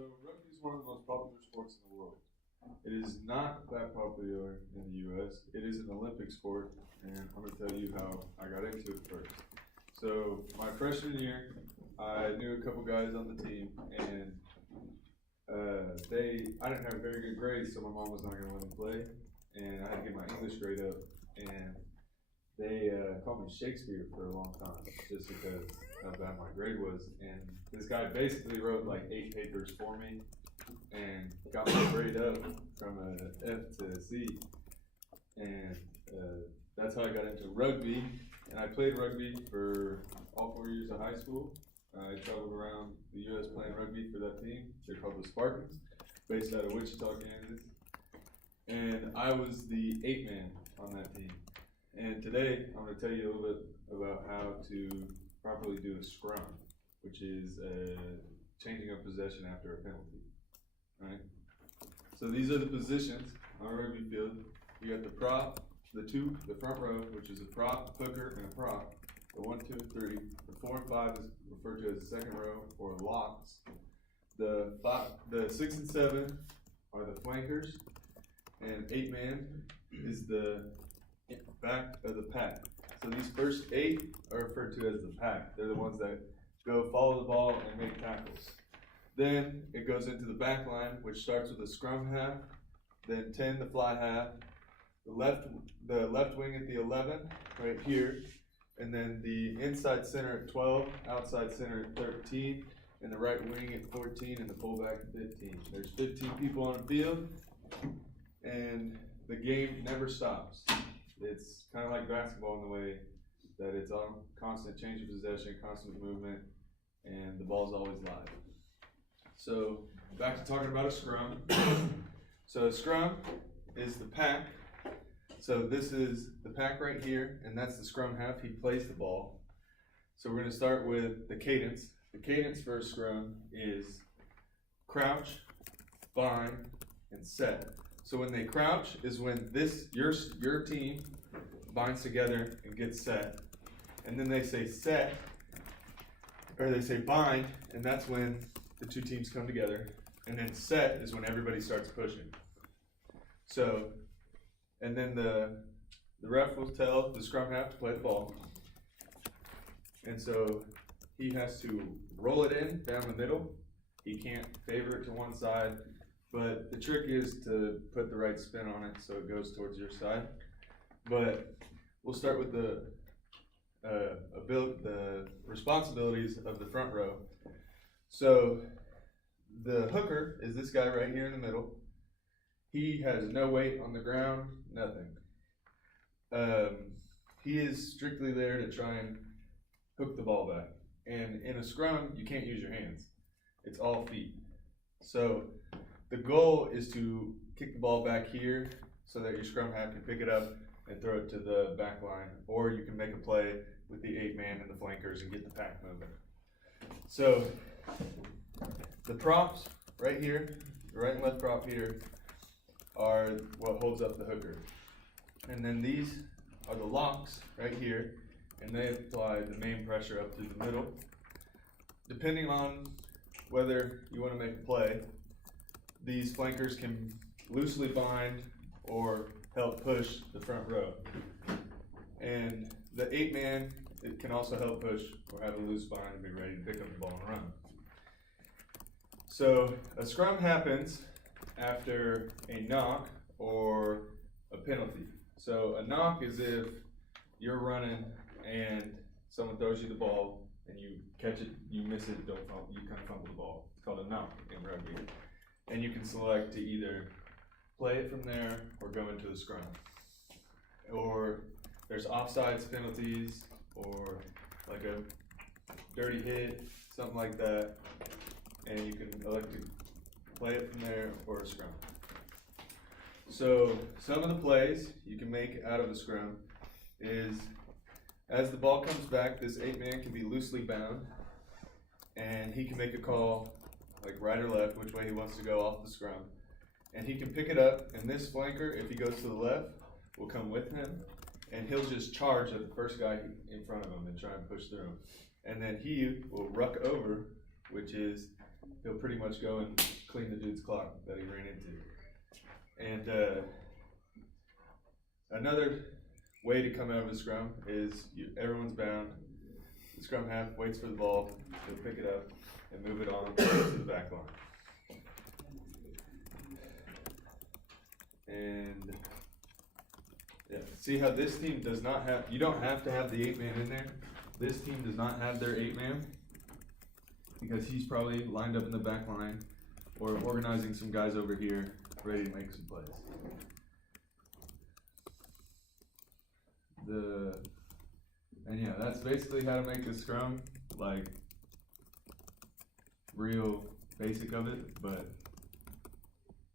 So rugby is one of the most popular sports in the world. It is not that popular in the U.S. It is an Olympic sport, and I'm going to tell you how I got into it first. So my freshman year, I knew a couple guys on the team, and I didn't have very good grades, so my mom was not going to let me play, and I had to get my English grade up, and they called me Shakespeare for a long time, just because how bad my grade was. And this guy basically wrote like 8 papers for me, and got my grade up from an F to a C. And that's how I got into rugby. And I played rugby for all 4 years of high school. I traveled around the U.S. playing rugby for that team. They're called the Spartans, based out of Wichita, Kansas. And I was the 8-man on that team. And today, I'm going to tell you a little bit about how to properly do a scrum, which is changing of possession after a penalty. All right? So these are the positions on a rugby field. You got the prop, the front row, which is a prop, hooker, and a prop. The 1, 2, and 3. The 4 and 5 is referred to as the second row, or locks. The 6 and 7 are the flankers, and 8-man is the back of the pack. So these first 8 are referred to as the pack. They're the ones that go follow the ball and make tackles. Then it goes into the back line, which starts with a scrum half, then 10 the fly half, the left wing at the 11 right here, and then the inside center at 12, outside center at 13, and the right wing at 14, and the fullback at 15. There's 15 people on the field, and the game never stops. It's kind of like basketball in the way that it's on constant change of possession, constant movement, and the ball's always live. So back to talking about a scrum. So a scrum is the pack. So this is the pack right here, and that's the scrum half. He plays the ball. So we're going to start with the cadence. The cadence for a scrum is crouch, bind, and set. So when they crouch is when your team binds together and gets set. And then they say set, or they say bind, and that's when the two teams come together. And then set is when everybody starts pushing. So, and then the ref will tell the scrum half to play the ball. And so he has to roll it in down the middle. He can't favor it to one side. But the trick is to put the right spin on it so it goes towards your side. But we'll start with the responsibilities of the front row. So the hooker is this guy right here in the middle. He has no weight on the ground, nothing. He is strictly there to try and hook the ball back. And in a scrum, you can't use your hands. It's all feet. So the goal is to kick the ball back here so that your scrum half can pick it up and throw it to the back line, or you can make a play with the 8-man and the flankers and get the pack moving. So the props right here, the right and left prop here, are what holds up the hooker. And then these are the locks right here, and they apply the main pressure up through the middle. Depending on whether you want to make a play, these flankers can loosely bind or help push the front row. And the 8-man, it can also help push or have a loose bind and be ready to pick up the ball and run. So a scrum happens after a knock or a penalty. So a knock is if you're running and someone throws you the ball and you catch it, you miss it, you kind of fumble the ball. It's called a knock in rugby. And you can select to either play it from there or go into the scrum. Or there's offsides penalties, or like a dirty hit, something like that. And you can elect to play it from there or a scrum. So some of the plays you can make out of a scrum is, as the ball comes back, this 8-man can be loosely bound, and he can make a call like right or left, which way he wants to go off the scrum. And he can pick it up, and this flanker, if he goes to the left, will come with him, and he'll just charge at the first guy in front of him and try and push through him. And then he will ruck over, which is he'll pretty much go and clean the dude's clock that he ran into. And another way to come out of the scrum is everyone's bound. The scrum half waits for the ball, he'll pick it up and move it on to the back line. And yeah, see how this team does not have, you don't have to have the 8-man in there. This team does not have their 8-man because he's probably lined up in the back line or organizing some guys over here ready to make some plays. And yeah, that's basically how to make a scrum, like real basic of it, but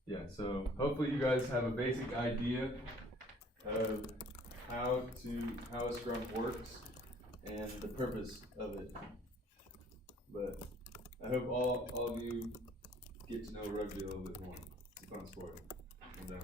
yeah, so hopefully you guys have a basic idea of how a scrum works and the purpose of it. But I hope all of you get to know rugby a little bit more. It's a fun sport. I'm done.